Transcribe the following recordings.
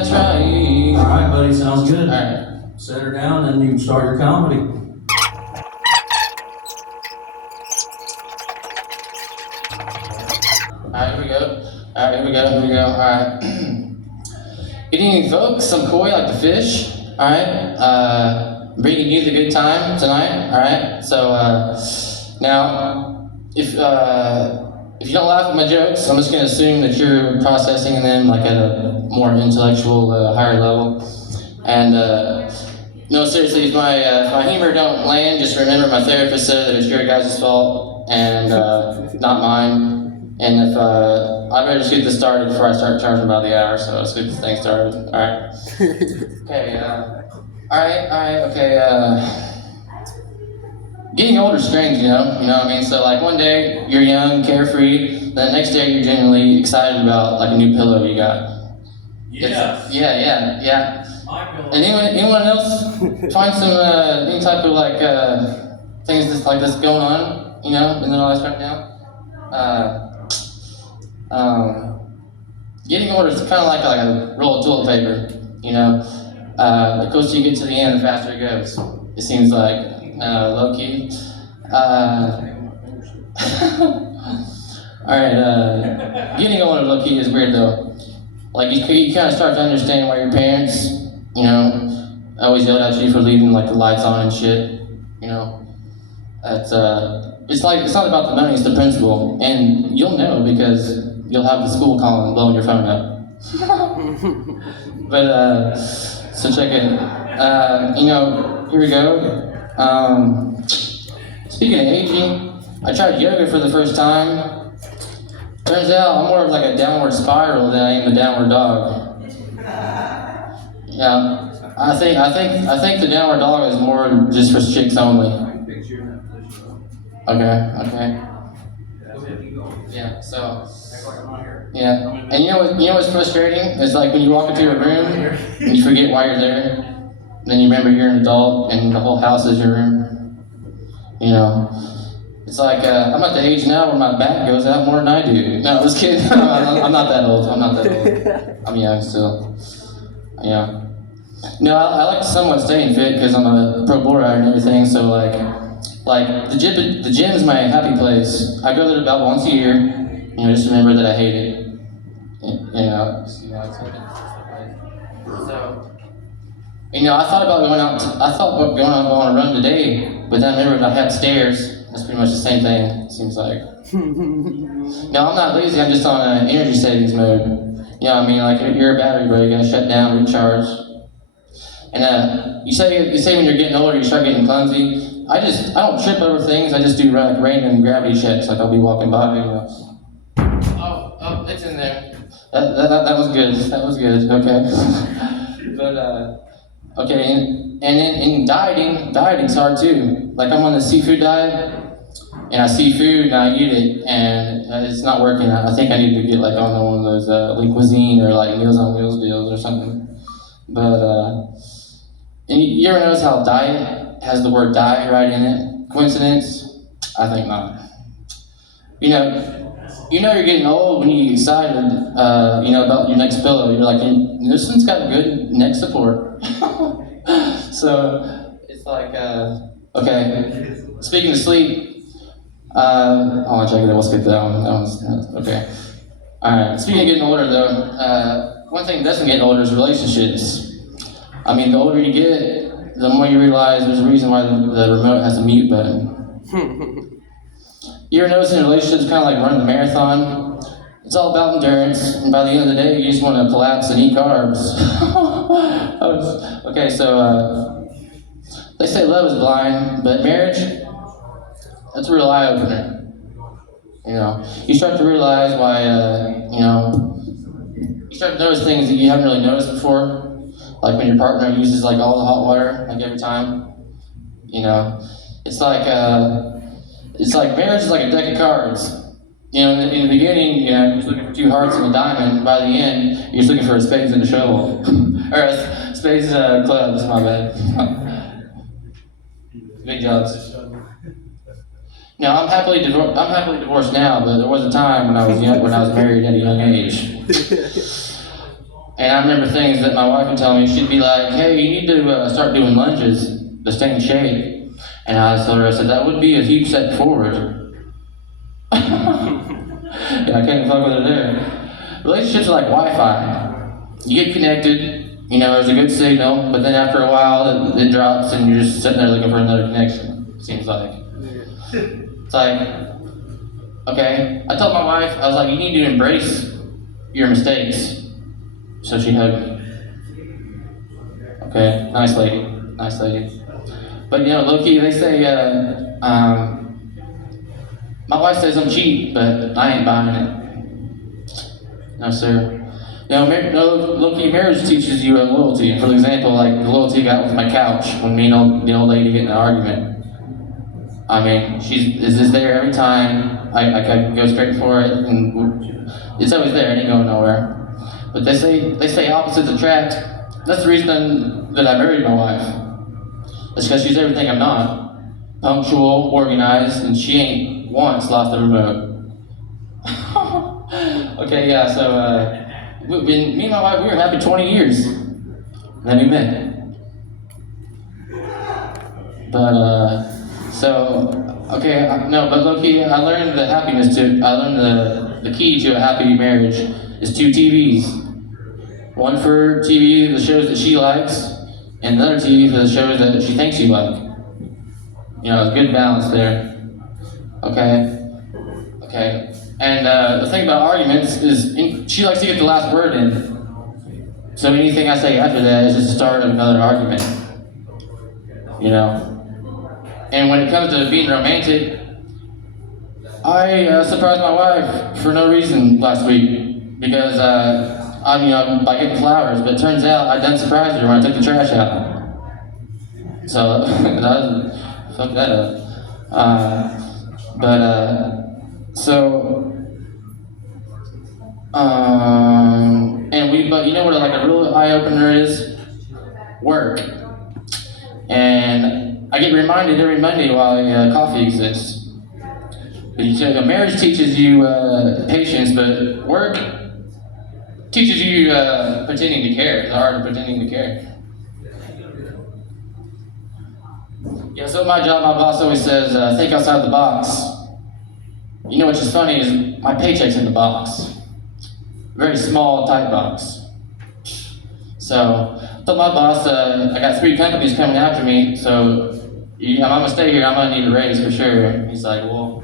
that's right. All right, buddy, sounds good. All right. Set her down and you can start your comedy. Alright, here we go. Alright. Good evening, folks. I'm Coy, like the fish. Alright. Bringing you the good time tonight. Alright. So, now, if you don't laugh at my jokes, I'm just going to assume that you're processing them like at a more intellectual, higher level. And, no, seriously, if my humor don't land, just remember my therapist said that it's your guys' fault and not mine. And if I better just get this started before I start charging by the hour, so let's get this thing started. All right. Okay. Okay. Getting older is strange, you know what I mean? So like one day you're young, carefree, then the next day you're genuinely excited about like a new pillow you got. Yeah. Yeah. My pillow. And anyone else find some any type of like things like this going on, you know, in their lives right now? Getting older is kind of like a roll of toilet paper, you know. The closer you get to the end, the faster it goes. It seems like low key. All right. Getting older low key is weird though. Like you kind of start to understand why your parents, you know, always yelled at you for leaving like the lights on and shit. You know, it's not about the money, it's the principle, and you'll know because you'll have the school calling, blowing your phone up. But so check it. You know, here we go. Speaking of aging, I tried yoga for the first time. Turns out I'm more of like a downward spiral than I am a downward dog. Yeah, I think the downward dog is more just for chicks only. Okay. Yeah, so. Yeah, and you know what's frustrating? It's like when you walk into a room and you forget why you're there. Then you remember you're an adult and the whole house is your room. You know, it's like I'm at the age now where my back goes out more than I do. No, I was kidding. I'm not that old. I'm young still. Yeah. No, I like to somewhat staying fit because I'm a pro bull rider and everything. So like the gym is my happy place. I go there about once a year. You know, just remember that I hate it. You know, so, you know, I thought about going on a run today, but then I remembered I had stairs. That's pretty much the same thing, it seems like. No, I'm not lazy, I'm just on energy savings mode. You know what I mean? Like, you're a battery, bro, you gotta shut down, recharge. And you say when you're getting older, you start getting clumsy. I don't trip over things, I just do like random gravity checks, like I'll be walking by, you know. Oh, it's in there. That was good. That was good. Okay. But okay, and in dieting's hard too. Like I'm on the seafood diet, and I see food and I eat it, and it's not working. I think I need to get like on one of those Lean Cuisine or like Meals on Wheels deals or something. But and you ever notice how diet has the word diet right in it? Coincidence? I think not. You know you're getting old when you get excited, you know, about your next pillow. You're like, this one's got good neck support. So, it's like, okay. Speaking of sleep, I want to check it out. Let's get that one. That one's, okay. Alright, speaking of getting older though, one thing that doesn't get older is relationships. I mean, the older you get, the more you realize there's a reason why the remote has a mute button. You ever notice in relationships kind of like running a marathon? It's all about endurance, and by the end of the day, you just want to collapse and eat carbs. Okay, so they say love is blind, but marriage, that's a real eye-opener. You know, you start to realize why, you know, you start to notice things that you haven't really noticed before, like when your partner uses like all the hot water, like every time. You know, it's like marriage is like a deck of cards. You know, in the beginning, you know, you're just looking for two hearts and a diamond. By the end, you're just looking for a spades and a shovel. Or a spades and clubs, my bad. Big jobs. Now, I'm happily divorced now, but there was a time when I was young, when I was married at a young age. And I remember things that my wife would tell me. She'd be like, "Hey, you need to start doing lunges to stay in shape." And I told her, I said, "That would be a huge step forward." Yeah, I can't fuck with her there. Relationships are like Wi-Fi. You get connected, there's a good signal, but then after a while it drops and you're just sitting there looking for another connection, it seems like. It's like, okay, I told my wife, I was like, you need to embrace your mistakes. So she hugged me. Okay, nice lady. But low-key, they say, my wife says I'm cheap, but I ain't buying it. No, sir. Low-key marriage teaches you loyalty. For example, like the loyalty I got with my couch when me and the old lady get in an argument. I mean, is this there every time. I can go straight for it, and it's always there. It ain't going nowhere. But they say opposites attract. That's the reason that I married my wife. It's because she's everything I'm not. Punctual, organized, and she ain't once lost the remote. Okay, yeah, so me and my wife, we were happy 20 years. Then we met. But, but low-key, I learned the key to a happy marriage is 2 TVs. One for TV, the shows that she likes, and another TV for the shows that she thinks you like. A good balance there. Okay. And the thing about arguments is she likes to get the last word in. So anything I say after that is just the start of another argument. And when it comes to being romantic, I surprised my wife for no reason last week because by getting flowers, but it turns out I done surprised her when I took the trash out. So fuck that up. But you know what like a real eye opener is? Work. And I get reminded every Monday why coffee exists. But marriage teaches you patience, but work teaches you pretending to care, the art of pretending to care. Yeah, so at my job, my boss always says, think outside the box. What's just funny is my paycheck's in the box. Very small, tight box. So, I told my boss, I got 3 companies coming after me, so I'm gonna stay here, I'm gonna need a raise for sure. He's like, well,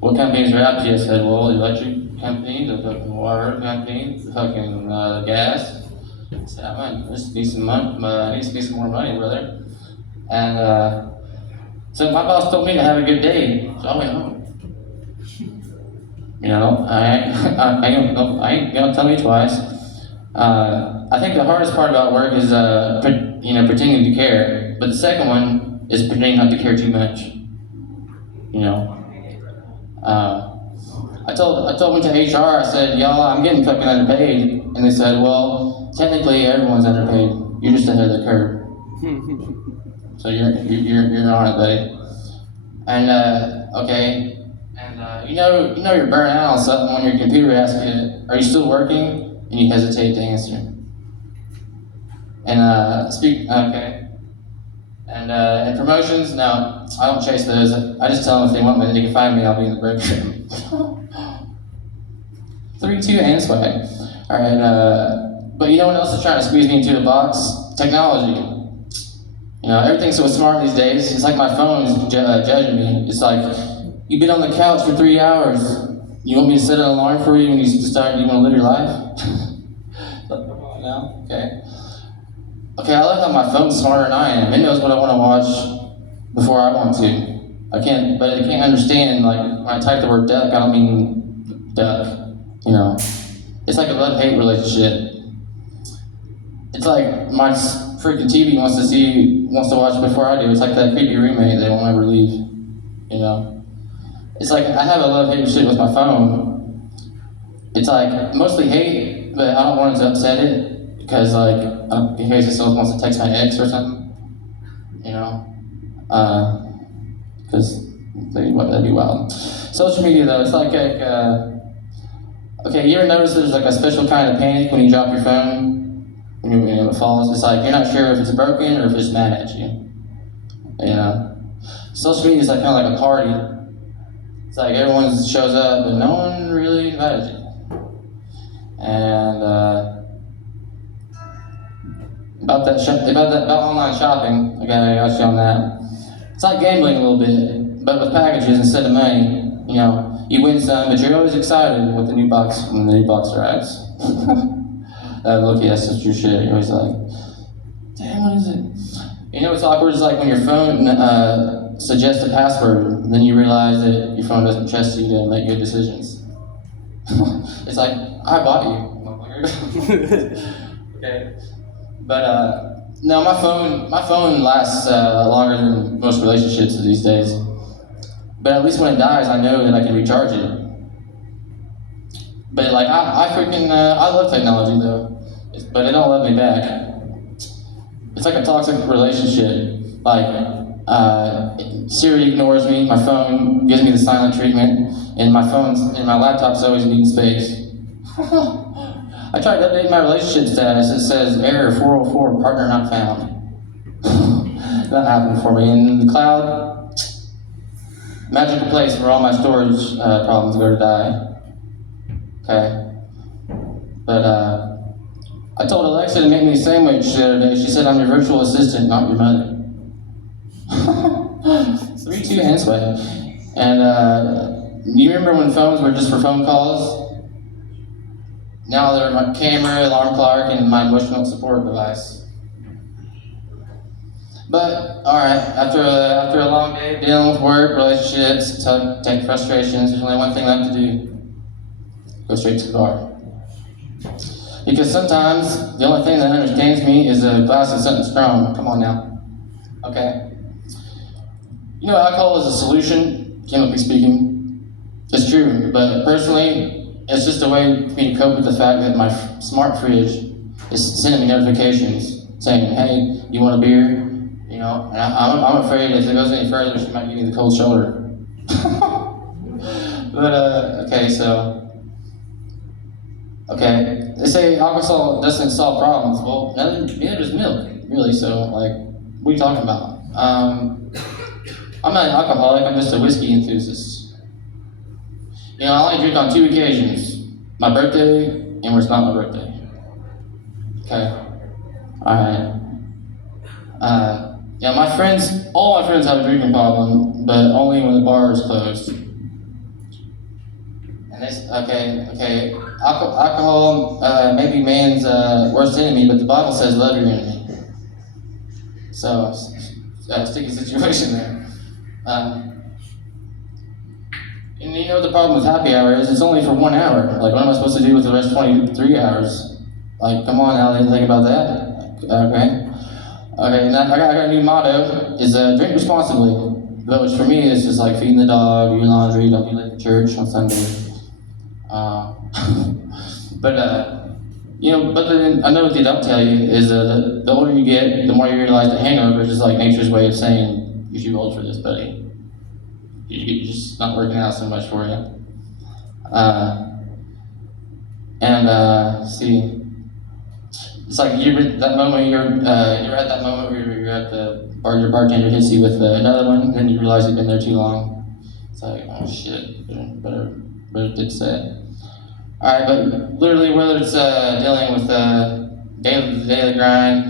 what companies are after you? I said, well, the electric company, the fucking water company, the fucking gas. I said, I might just need some money, needs to be some more money, brother. And so my boss told me to have a good day, so I went home. I ain't gonna tell me twice. I think the hardest part about work is, pretending to care. But the second one is pretending not to care too much. I told them to HR, I said, y'all, I'm getting fucking underpaid. And they said, well, technically everyone's underpaid. You're just ahead of the curve. So you're on it, buddy. And, okay. And, you're burnt out on something when your computer asks you, are you still working? And you hesitate to answer. And, okay. And promotions, no, I don't chase those. I just tell them if they want me, they can find me, I'll be in the break room. 3-2 and swag. Alright, but you know what else is trying to squeeze me into the box? Technology. Everything's so smart these days. It's like my phone is judging me. It's like, you've been on the couch for 3 hours. You want me to set an alarm for you when you want to live your life? No? Okay. Okay, I like how my phone's smarter than I am. It knows what I want to watch before I want to. But it can't understand, like, when I type the word duck, I don't mean duck. It's like a love-hate relationship. It's like my freaking TV wants to watch before I do. It's like that creepy roommate that won't ever leave. It's like I have a love-hate relationship with my phone. It's like mostly hate, but I don't want it to upset it because in case it still wants to text my ex or something. Because that'd be wild. Social media though, it's like okay, you ever notice there's like a special kind of panic when you drop your phone? it falls. It's like you're not sure if it's broken or if it's mad at you. You know, social media is like kind of like a party. It's like everyone shows up, but no one really invited you. And about online shopping, okay, I got you on that. It's like gambling a little bit, but with packages instead of money. You know, you win some, but you're always excited with the new box when the new box arrives. Look, yes, that's your shit. You're always like, damn, what is it? You know what's awkward? It's like when your phone suggests a password, then you realize that your phone doesn't trust you to make good decisions. It's like, I bought you, motherfucker. Okay. But no, my phone lasts longer than most relationships these days. But at least when it dies, I know that I can recharge it. But like, I love technology though, but it don't love me back. It's like a toxic relationship. Like, Siri ignores me, my phone gives me the silent treatment, and my laptop's always needing space. I tried to update my relationship status. It says error 404, partner not found. That happened for me. In the cloud, magical place where all my storage problems go to die. Okay. But I told Alexa to make me a sandwich the other day. She said I'm your virtual assistant, not your mother. 3-2 hand sweat. And you remember when phones were just for phone calls? Now they're my camera, alarm clock, and my emotional support device. But all right, after a long day dealing with work, relationships, tech frustrations, there's only one thing left to do: go straight to the bar. Because sometimes the only thing that understands me is a glass of something strong. Come on now, okay? You know, alcohol is a solution, chemically speaking. It's true, but personally, it's just a way for me to cope with the fact that my smart fridge is sending me notifications saying, "Hey, you want a beer?" You know, and I'm afraid if it goes any further, she might give me the cold shoulder. But okay, so they say alcohol doesn't solve problems. Well, neither does milk, really. So like, what are you talking about? I'm not an alcoholic. I'm just a whiskey enthusiast. You know, I only drink on 2 occasions: my birthday and when it's not my birthday. Okay. Alright. Yeah, all my friends have a drinking problem, but only when the bar is closed. And okay. Alcohol may be man's worst enemy, but the Bible says love your enemy. So, sticky situation there. And you know the problem with happy hour is it's only for 1 hour. Like, what am I supposed to do with the rest 23 hours? Like, come on, Allie, think about that. Okay, now I got a new motto, is drink responsibly. Which for me is just like feeding the dog, do your laundry, don't be late for church on Sunday. But then another thing they don't tell you is the older you get, the more you realize the hangover is just like nature's way of saying, you're too old for this, buddy. You're just not working out so much for you. See, it's like you're at that moment where you're at the bar, your bartender hits you with another one, then you realize you've been there too long. It's like, oh shit, better did say. Alright, but literally whether it's dealing with the daily grind,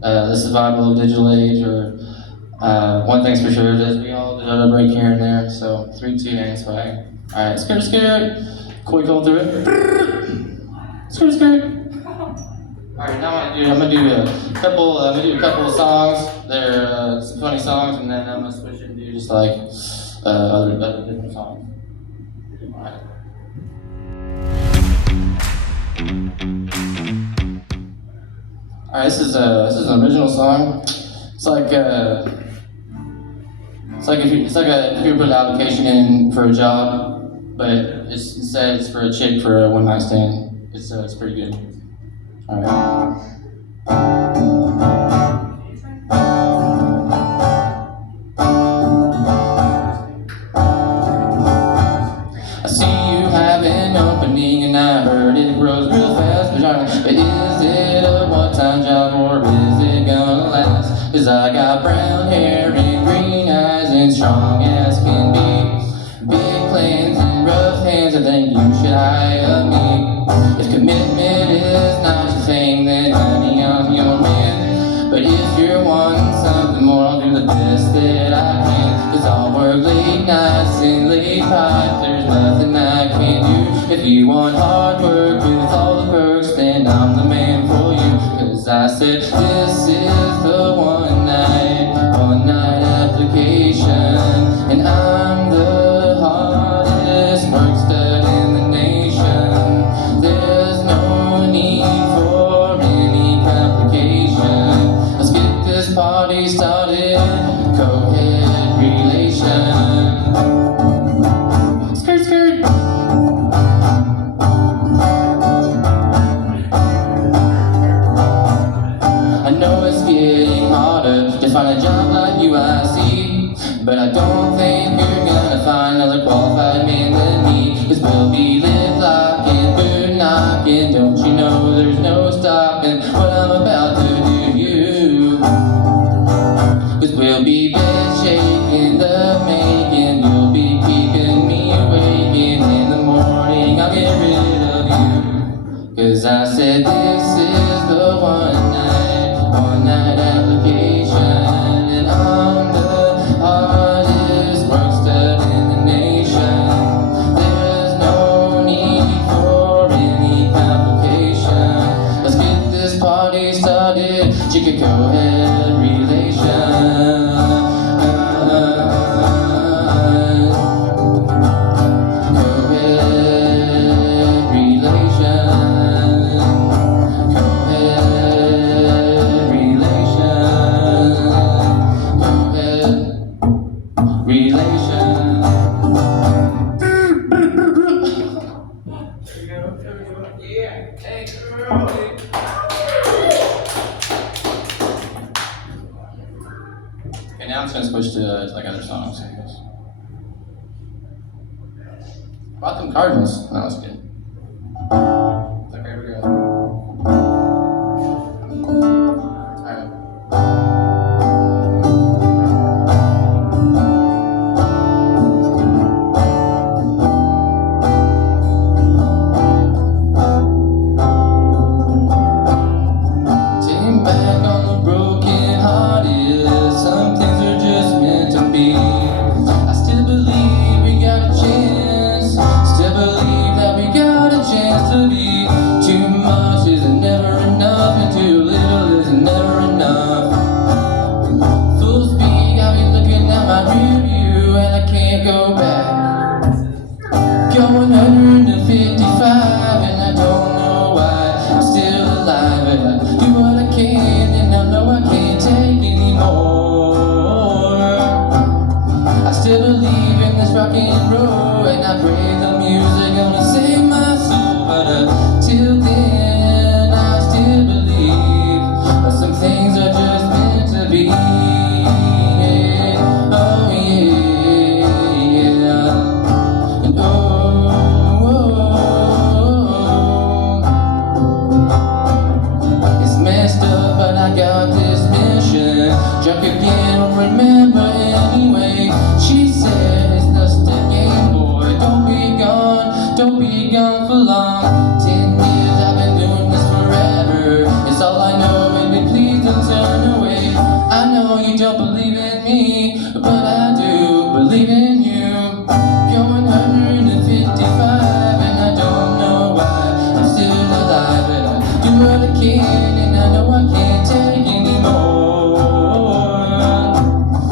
the survival of the digital age, or one thing's for sure is we all deserve a break here and there. So 3-2 hand swag. Alright, scared. Quick go through it. Scared. Alright, now I'm gonna do a couple of songs. They're some funny songs, and then I'm gonna switch it and do just like other different songs. Alright. Alright, this is an original song. It's like if you put an application in for a job, but instead it's for a chick for a one-night stand. It's pretty good. All right. I see you have an opening and I heard it grows real fast, but is it a one-time job or is it gonna last? 'Cause I got brown hair and green eyes and strong as can be. Big plans and rough hands, I think you should hire me. If commitment is not your thing, then honey, I'm your man. But if you're wanting something more, I'll do the best that I can. 'Cause I'll work late nights and late pipes, there's nothing I can't do. If you want hard work with all the perks, then I'm the man for you. 'Cause I said this is the one night application. And I'm the hardest work stud in the nation. There's no need for any complication. Let's get this party started, co-ed relation. Skirt, skirt. I know it's getting harder to find a job like UIC, but I don't think you're gonna find another qualified man than me. 'Cause we'll be lip locking, boot knocking, don't you know there's no stopping what I'm about to do to you. 'Cause we'll be bed shaking, the making, you'll be keeping me awake, and in the morning I'll get rid of you. 'Cause I said this is the one night application. And I'm the hardest work stud in the nation. There's no need for any complication. Let's get this party started, chicken co-ed relation. Okay, now I'm just gonna switch to like other songs, I guess. Welcome Cardinals. No, that's good. Okay, here we go. Alright. Sitting back on the broken hearted, some things are just meant to be. I still believe we got a chance, still believe that we got a chance to be. Too much is never enough, and too little is never enough. Full speed, I've been looking at my rear view, and I can't go back. Going 155, and I don't know why I'm still alive, but I do what I can, and I know I can't take anymore. I still believe in this rock and roll, and I pray the music gonna save my soul. But till then, I still believe that some things are just meant to be. Yeah. Oh yeah, yeah. And it's messed up, but I got this mission. Drunk again, don't remember anyway. She said it's just a game, boy. Don't be gone for long. 10 years I've been doing this forever. It's all I know, baby, please don't turn away. I know you don't believe in me, but I do believe in you. Going 155, and I don't know why I'm still alive, but I do what I can, and I know I can't take anymore.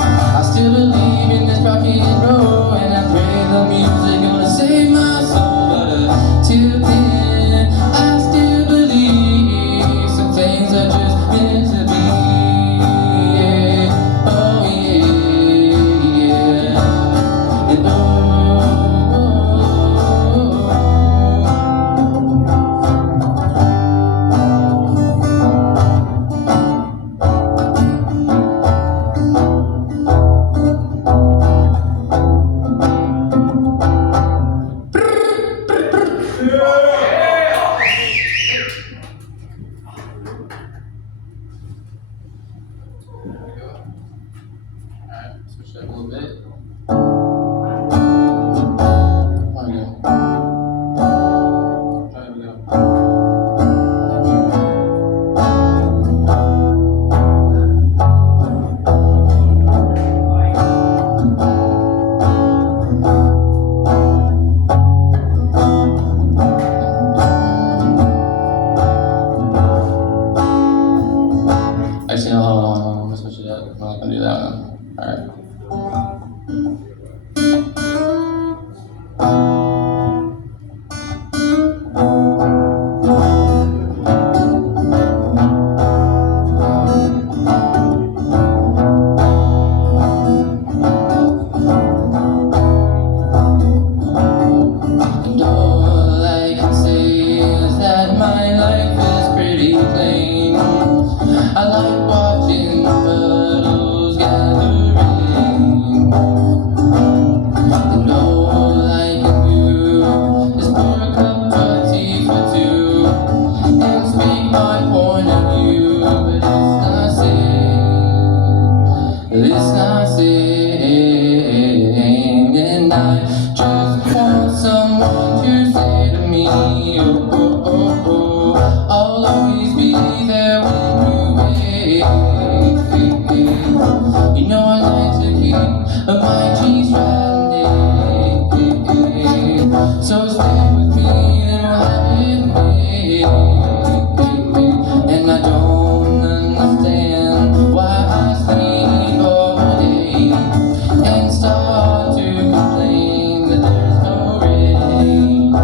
I still believe in this rock and roll, and I pray the music gonna save my soul. But till then, I still believe some things are just meant to be. Yeah. Oh yeah, yeah. Switch it up a little bit. There we go. There we go. Actually, no, hold on. I'm gonna switch it up. I'm not gonna do that one. Alright. And all I can say is that my life is pretty plain. I like watching the puddles gathering. And all I can do is pour a cup of tea for two and speak my point of view. But it's not saying, and I just want someone to say to me, oh, oh, oh, oh, I'll always be there when you wait. You know I like to keep my cheese running, so stay with me and we'll have it made. And I don't understand why I sleep all day and start to complain that there's no rain.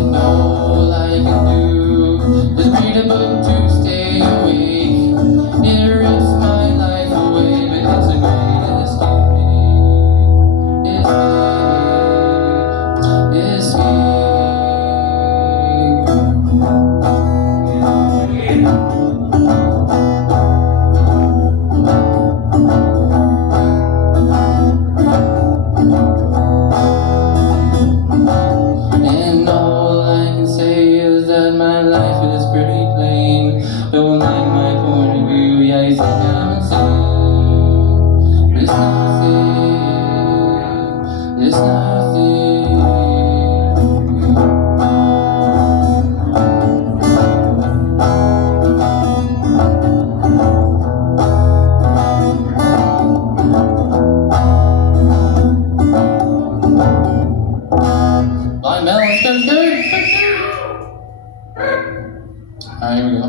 And all I can do is read a book to stay awake. It rips my life away, but it's a great escape. And all I can say is that my life is pretty plain. Don't like my point of view, yeah, you think I'm insane. But it's nothing, it's nothing. Blind Melon, let's go, Alright, here we go.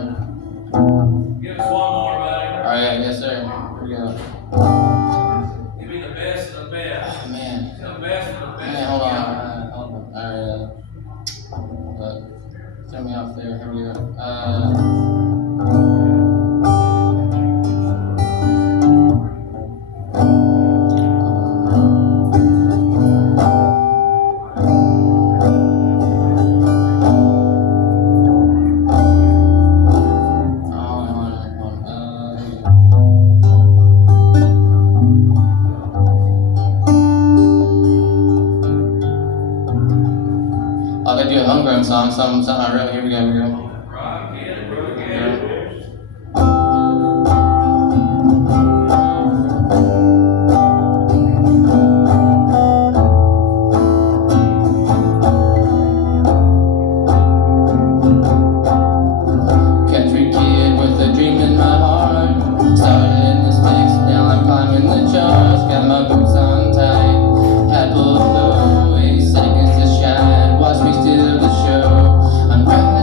Give us one more, buddy. Alright, yes, sir. Here we go. Give me the best of the best. Oh, man. The best of the best. Man, hold on. Alright, throw me off there. Here we go. I'll do a homegrown song, something I wrote. Here we go. Rock it, rock it. Country kid with a dream in my heart. Started in the sticks, now I'm climbing the charts. Got my boots on tight. Had pulled away, seconds to shine. Watch me steal the show. I'm proud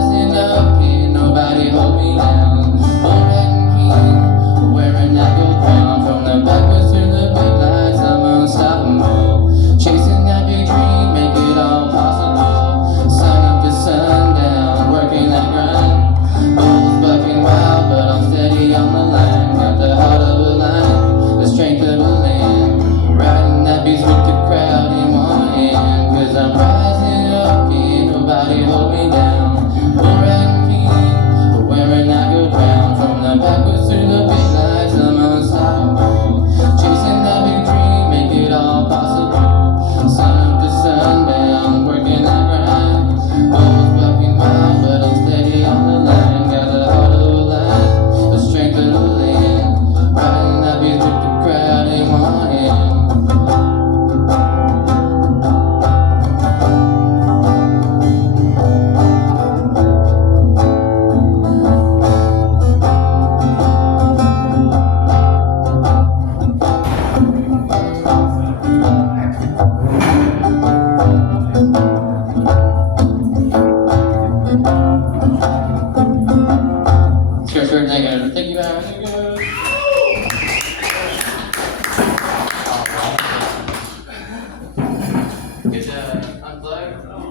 Sure, thank you. Thank you guys. Thank you guys. Get to unplug.